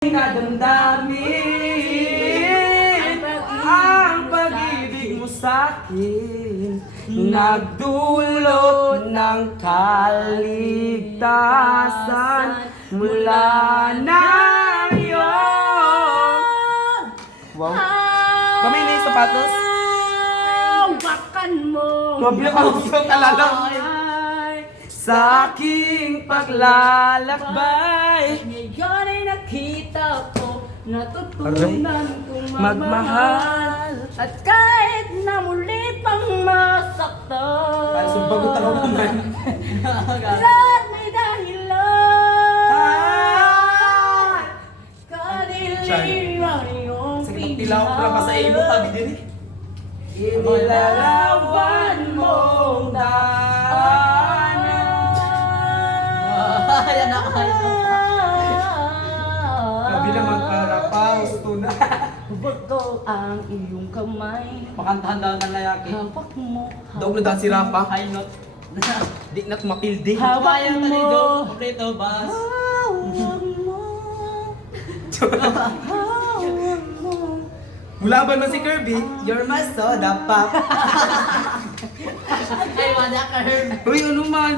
Nadamdamin ang pag-ibig mo sa'kin, nagdulot ng kaligtasan mula na ngayon. Wow. Kamay na yung sapatos? Bakan mo. Grabe ang ausong kalalaw. Sa aking paglalakbay, Ngayon ay nakita ko, natutunan kong magmahal. At kahit na muli pang masaktan, Ay, sumbagot ako naman. lahat may dahilan. Kadiliman yung Sige, magtilaw ko na pa sa iyo, tabi din eh. Inilarawan mong daanan. Ayan na Grabe naman para pa, gusto na. Hubog ko ang iyong kamay. Pakantahan daw ng layaki. Hawak mo. Daog na dahil si Rafa. High note. Di na kumapildi. Hawak Bayan mo. talido, kompleto, bas. Hawak mo. Hawak mo. Mula ba man si Kirby? You're my soda pop. Ay, wala ka heard. Uy, ano man?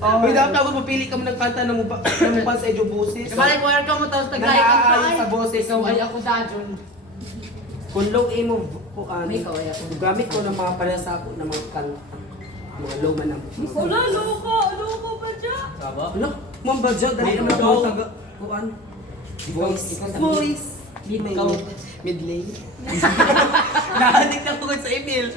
Uy, dapat ako mapili ka mo nagkanta na mo pa sa edyo boses. Balik wire ka mo, tapos tagay ka pa. Nakaayon sa boses. Ikaw ay ako dadyon. Kung low A mo, ano, May ikaw ay ako. gamit ko ng mga palasa ko ng mga kanta. Mga low man ng. Wala, loko ba dyan? Saba? Ano? Mamba dyan, dali naman ako taga. Kuan? Voice. Voice. Ikaw. Mid lane. Naadik na ko sa email.